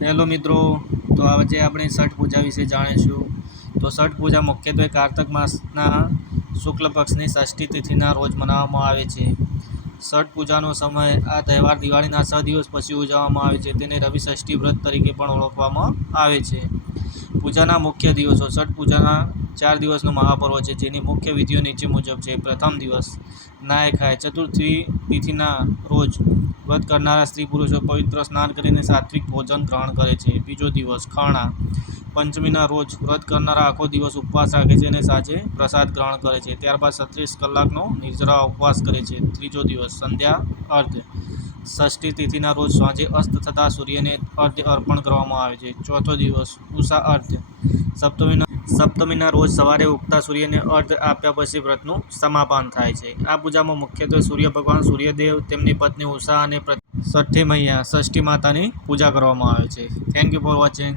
Hello મિત્રો, તો આજે આપણે છઠ પૂજા વિશે જાણીશું. તો છઠ પૂજા મુખ્યત્વે કારતક માસના શુક્લ પક્ષની ષષ્ઠી તિથિના રોજ મનાવવામાં આવે છે. છઠ પૂજાનો સમય આ તહેવાર દિવાળીના 6 દિવસ પછી ઉજવવામાં આવે છે. તેને રવિ ષષ્ઠી વ્રત તરીકે પણ ઓળખવામાં આવે છે. પૂજાના મુખ્ય દિવસો. છઠ પૂજાના 4 દિવસનો મહાપર્વ છે, જેની મુખ્ય વિધિઓ નીચે મુજબ છે. પ્રથમ દિવસ નાય ખાય. ચતુર્થી તિથિના રોજ વ્રત કરનારા સ્ત્રી પુરુષો પવિત્ર સ્નાન કરીને સાત્વિક ભોજન ગ્રહણ કરે છે. બીજો દિવસ ખરણા. પંચમીના રોજ વ્રત કરનારા આખો દિવસ ઉપવાસ રાખે છે અને સાંજે પ્રસાદ ગ્રહણ કરે છે. ત્યારબાદ 36 કલાકનો નિર્જરા ઉપવાસ કરે છે. ત્રીજો દિવસ સંધ્યા અર્ઘ્ય. ષષ્ઠી તિથિના રોજ સાંજે અસ્ત થતાં સૂર્યને અર્ઘ્ય અર્પણ કરવામાં આવે છે. ચોથો દિવસ ઉષા અર્ઘ્ય. સપ્તમીના રોજ સવારે ઉગતા સૂર્યને અર્ઘ્ય આપ્યા પછી વ્રતનું સમાપન થાય છે. આ પૂજામાં મુખ્યત્વે સૂર્ય ભગવાન, સૂર્યદેવ, તેમની પત્ની ઉષા અને ષષ્ઠી માતાની પૂજા કરવામાં આવે છે. Thank you for watching.